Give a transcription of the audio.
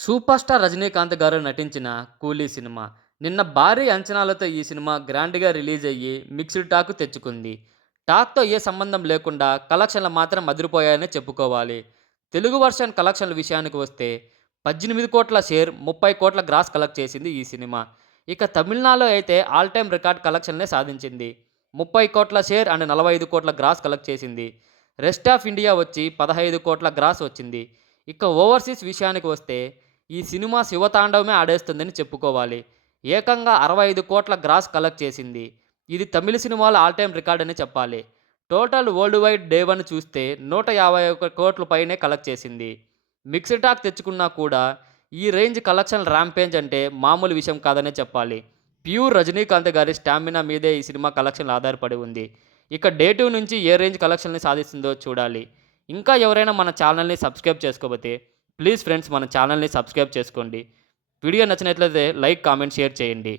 Super star Rajinikanth గారు నటించిన 'కూలీ' సినిమా. నిన్న భారీ అంచనాలతో ఈ సినిమా గ్రాండ్‌గా రిలీజ్ అయ్యి మిక్స్డ్ టాక్ తెచ్చుకుంది. టాక్‌తో ఏ సంబంధం లేకుండా కలెక్షన్‌లు మాత్రం అదిరిపోయాయనే చెప్పుకోవాలి. తెలుగు వర్షన్ కలెక్షన్‌ల విషయానికి వస్తే 18,00,00,000 షేర్, 30,00,00,000 గ్రాస్ కలెక్ట్ చేసింది ఈ సినిమా. ఇక తమిళనాడులో అయితే ఆల్ టైమ్ రికార్డ్ కలెక్షన్‌లే సాధించింది. 30,00,00,000 షేర్ అండ్ 45,00,00,000 గ్రాస్ కలెక్ట్ చేసింది. రెస్ట్ ఆఫ్ ఇండియా వచ్చి 15,00,00,000 గ్రాస్ వచ్చింది. ఇక ఓవర్సీస్ విషయానికి వస్తే ఈ సినిమా శివతాండవమే ఆడేస్తుందని చెప్పుకోవాలి. ఏకంగా 65,00,00,000 గ్రాస్ కలెక్ట్ చేసింది. ఇది తమిళ సినిమాల ఆల్ టైమ్ రికార్డ్ అని చెప్పాలి. Total world wide day one చూస్తే 151,00,00,000 పైనే కలెక్ట్ చేసింది. మిక్స్డ్ టాక్ తెచ్చుకున్నా కూడా ఈ రేంజ్ కలెక్షన్ ర్యాంపేజ్ అంటే మామూలు విషయం కాదనే చెప్పాలి. ప్యూర్ రజనీకాంత్ గారి స్టామినా మీదే ఈ సినిమా కలెక్షన్లు ఆధారపడి ఉంది. ఇక డే 2 నుంచి ఏ రేంజ్ కలెక్షన్‌ని సాధిస్తుందో చూడాలి. ఇంకా ఎవరైనా మన ఛానల్‌ని సబ్స్క్రైబ్ చేసుకోకపోతే ప్లీజ్ ఫ్రెండ్స్ మన ఛానల్‌ని సబ్స్క్రైబ్ చేసుకోండి. వీడియో నచ్చినట్లయితే లైక్, కామెంట్, షేర్ చేయండి.